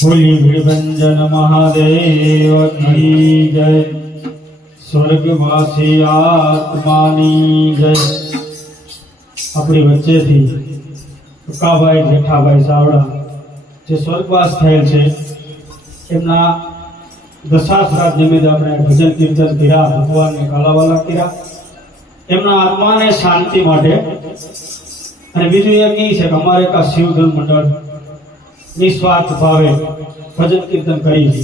बोली भिड़भंजन महादेव की जय। स्वर्गवासी आत्मानी जय। अपनी वच्चे थी काभाई जेठाभाई सावड़ा जे स्वर्गवास थયેલ છે એમના દશાશ્રાદ્ધ નિમિત્તે આપણે ભજન કીર્તન કર્યા, ભગવાનને કાલાવાલા કર્યા એમના આત્માને શાંતિ માટે। અને બીજું એ કહે છે કે અમારે કા શિવધૂન મંડળ નિસ્વાર્થ ભાવે ભજન કીર્તન કરી છે।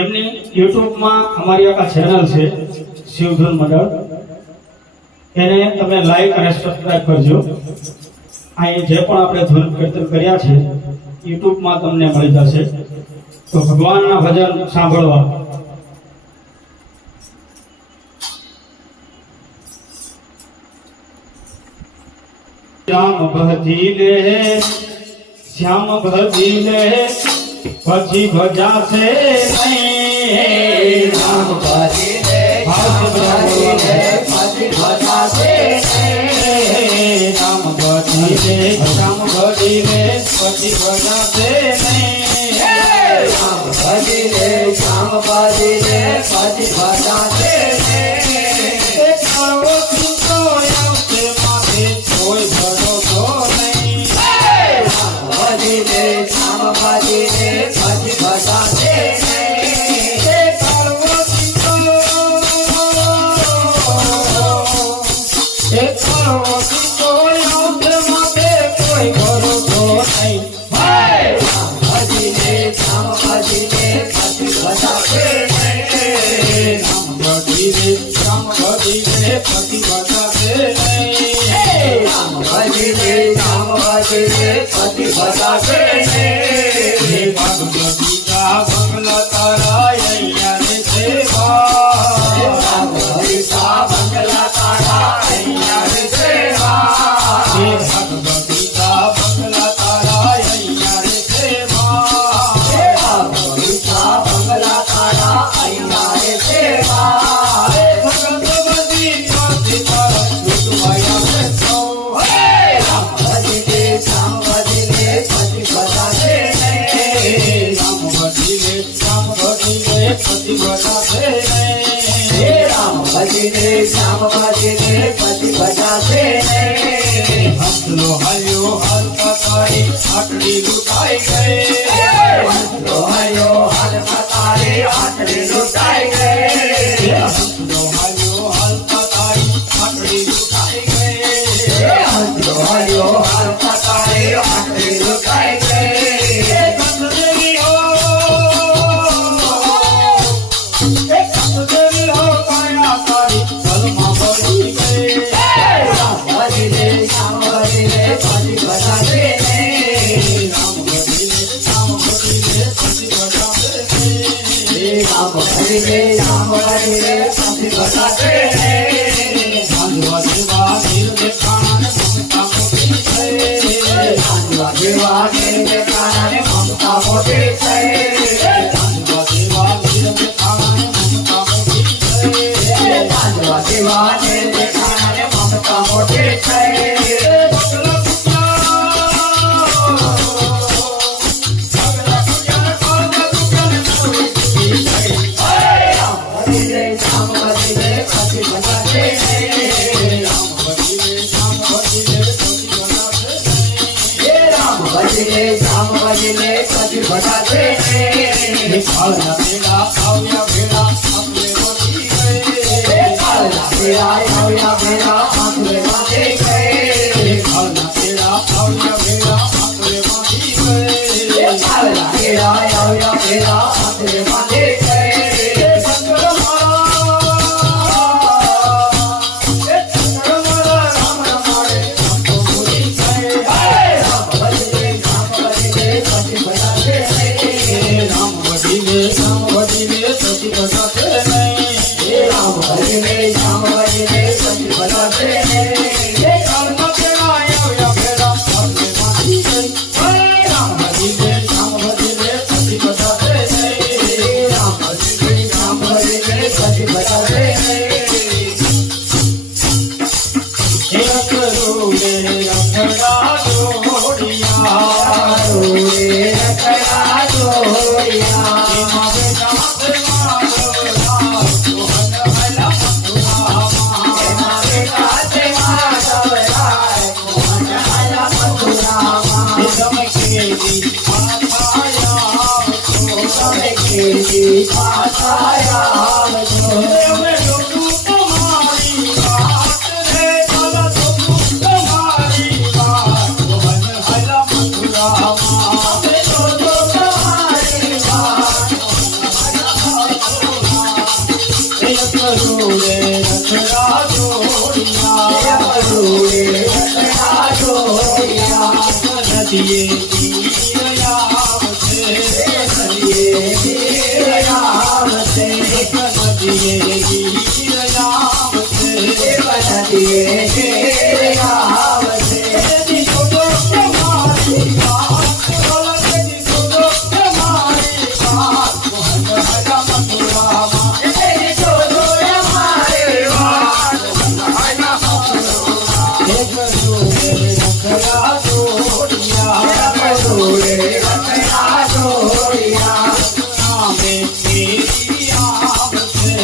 એમની યુટ્યુબમાં અમારી એક ચેનલ છે શિવધૂન મંડળ, એને તમે લાઈક અને સબસ્ક્રાઇબ કરજો। અહીં જે પણ આપણે ધૂન કીર્તન કર્યા છે યુટ્યુબમાં તમને મળી જશે, તો ભગવાનના ભજન સાંભળવા શ્યામ ભજીલે પછી ભજાશે નહીં। રામ ભજીલે પછી ભજાશે નહીં। રામ ભજીલે શ્યામ ભજીલે પછી ભજાશે નહીં। રામ ભજીલે શ્યામ ભજીલે પછી ભજાશે નહીં। કાળો ચૂંટો આવશે માથે કોઈ ભરોસો નહીં। ભજીલે શ્યામ ભજીલે પછી ભજાશે નહીં। કાળો ચૂંટો આવશે માથે કોઈ ભરોસો નહીં। ભજીલે શ્યામ ભજીલે પછી ભજાશે નહીં। રામ ભજીલે શ્યામ ભજીલે પછી ભજાશે નહીં। રામ ભજીલે શ્યામ ભજીલે પછી ભજાશે નહીં। ભગવદીતા બંગલા તારા અહીંયા રે સેવા। ભગવદીતા બંગલા તારા અહીંયા રે સેવા। ભગવદીતા બંગલા તારા અહીંયા રે સેવા। ભગવદીતા બંગલા તારા અહીંયા રે સેવા। ભગત બધી પાછી તારા છૂટવાયા છે સૌ। રામ ભજીલે શ્યામ ભજીલે પછી ભજાશે નહીં। રામ ભજીલે શ્યામ ભજીલે પછી ભજાશે નહીં। રામ ભજીલે શ્યામ ભજીલે પછી ભજાશે નહીં। હસલો હલ્યો હલકા તારી આટલી લૂંટાઈ ગઈ। રોહયો હાલમાં તારી આટલી લૂંટાઈ ગઈ। હસલો હલ્યો હલકા તારી આટલી લૂંટાઈ ગઈ। રોહયો હાલમાં તારી આટલી લૂંટાઈ ગઈ। કંસદેવી હો કાયા તારી કલમાં ભરી ગઈ। રામ ભજીલે શ્યામ ભજીલે પછી ભજાશે નહીં। રામ ભજીલે શ્યામ ભજીલે પછી ભજાશે નહીં। રામ ભજીલે શ્યામ ભજીલે પછી ભજાશે નહીં। સાંજવા જેવા નિર્વે કાને મમતા મોટી થઈ। સાંજવા જેવા નિર્વે કાને મમતા મોટી થઈ। સાંજવા જેવા નિર્વે કાને મમતા મોટી થઈ। સાંજવા જેવા નિર્વે કાને મમતા મોટી થઈ। ભજીલે શ્યામ ભજીલે પછી ભજાશે નહીં। રામ ભજીલે શ્યામ ભજીલે પછી ભજાશે નહીં। કાળના પેડા આવ્યા ભેડા આપણે વધી ગઈ। કાળના પેડા આવ્યા ભેડા આંખે વાંચી ગઈ। કાળના પેડા આવ્યા ભેડા આપણે વધી ગઈ। કાળના પેડા આવ્યા ભેડા આંખે વાંચી ગઈ। રામ ભજીલે શ્યામ ભજીલે પછી ભજાશે નહીં। રામ ભજીલે શ્યામ ભજીલે પછી ભજાશે નહીં। કાળના પેડા આવ્યા ભેડા આપણે વધી ગઈ। રામ ભજીલે શ્યામ ભજીલે પછી ભજાશે નહીં। રામ ભજીલે શ્યામ ભજીલે પછી ભજાશે નહીં। એક રૂડે રખડા જોડિયા। રૂડે રખડા તમે કેવી પાછા આવજો અમે જોશું તમારી વાત રે ભલા જોશું તમારી વાત મોહન હલા મથુરામાં અમે જોજો તમારી વાત એક કરોડે રખડા જોડિયા કરુણે રચના જોડિયા નદીએ તીર આવશે નદીએ તીર આવશે નદીએ તીર આવશે નદીએ તીર આવશે તેની જોડો તમારી વાત ભલા તેની જોડો તમારી વાત મોહન હલા મથુરામાં તેની જોજો અમારી વાત એક કરોડે રખડા જોડિયા કરુણે રચના જોડિયા નામે તેરી આવશે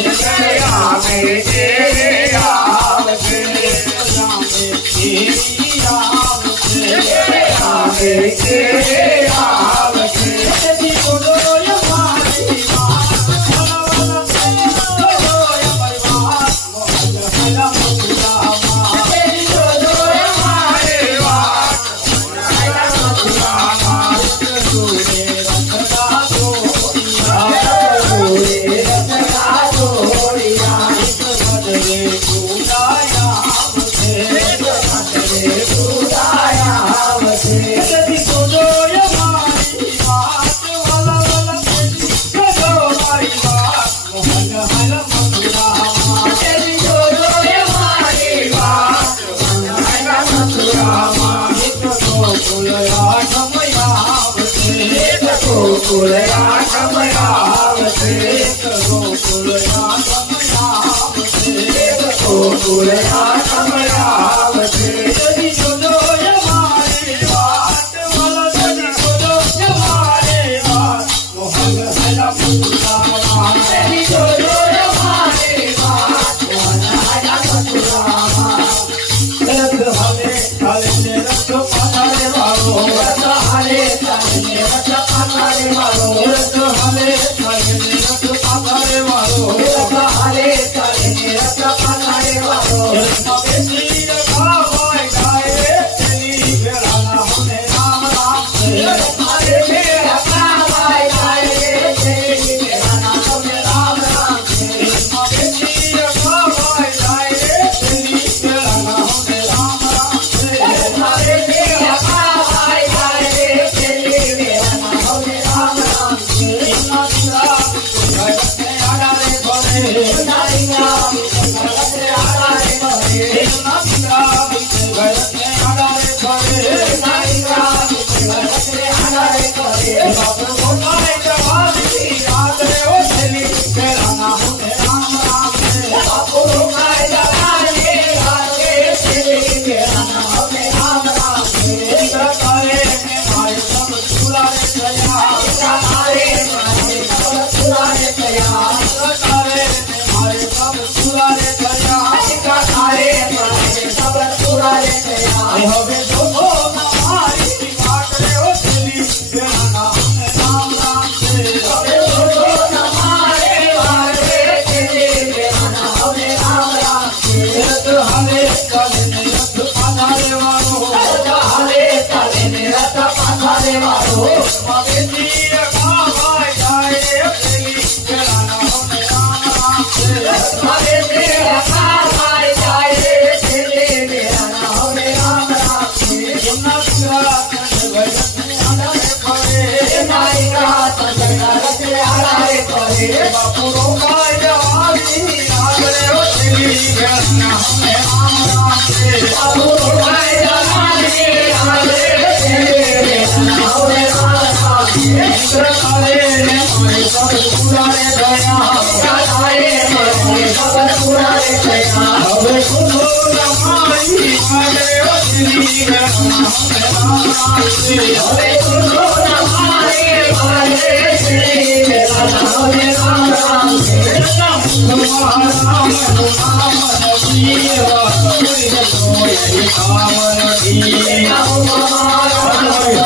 અમે તેરે આવશે નામે તેરી આવશે અમે તેરે આવશે તેની જોડો અમારી વાત ભલા ભલા તેની જોડો અમારી વાત મોહન હલા મથુરામાં તેની જોજો અમારી વાત કરુણે રચના જોડિયા ઉદાયા આવશે તેની જોજો અમારી વાત મથુરામાં ગોકુળ આઠમ આવશે ગોકુળ આઠમ આવશે તેની જોજો અમારી વાત મથુરામાં રથ હાલે ચાલીને રથ પાછાડે વાળો રથ હાલે ચાલીને રથ પાછાડે વાળો રથ હાલે ચાલીને રથ પાછાડે વાળો રથ હાલે ચાલીને રથ પાછાડે વાળો રથમાં બેસી રખાવાય ગાય તેની વેળાના મને રામ રામ છે મારે મેરા કાવાય જાય તેરી મેરા તમને રામ રામ છે રથમાં બેસી રખાવાય ગાય તેની વેળાના મને રામ રામ છે મારે મેરા કાવાય જાય તેરી મેરા તમને રામ રામ છે એમના દીકરા ભગતને આડારે ભરે નારી નામ ભગત આરારે કરે એમના દીકરા ભગતને આડારે ભરે નારી નામ ભગત આરારે કરે બાપ મોટાએ જવાબી યાદ રે ઓ છેલી વેળાના મને રામ રામ છે બાપુ કાય જવાને હારે તેરી મેરા તમને રામ રામ છે સરકારે ને મારે સબ સુરારે થયા તારે મારે સબ પુરાને થયા સરકારે ને મારે સબ સુરારે થયા તારે મારે સબ પુરાને થયા એ હવે જોવો મારી વાટ રે ઓ છેલી વેળાના મને રામ રામ છે હવે જોજો તમારે વારે તેરી મેરા તમને રામ રામ છે રથ હાલે ચાલે ને રથ પાછાડે વાળો રથ હાલે ચાલીને રથ પાછાડે વાળો બેસી રખાવાય જાય છેલી વેળાના મને રામ રામ છે મારે મેરા કાવાય જાય તેરી મેરા તમને રામ રામ છે એમના દીકરા ભગતને આડારે ભરે નારી રાત જગત આરારે કરે બાપુ રોકાય જવાબી યાદ રે ઓ છેલી વેળાના મને રામ રામ છે બાપુ કાય જવાને હારે તેરી મેરા તમને રામ રામ છે સરકારે ને મારે સબ સુરારે થયા તારે મારે સબ પુરાને થયા હવે સુનો રમાઈ મારે ઓ છેલી વેળાના મને રામ રામ છે હવે સુનો તમારે મારે તેરી મેરા તમને રામ રામ છે તમારા નામ જીવા કોઈ તો એ કામન દી રામ રામ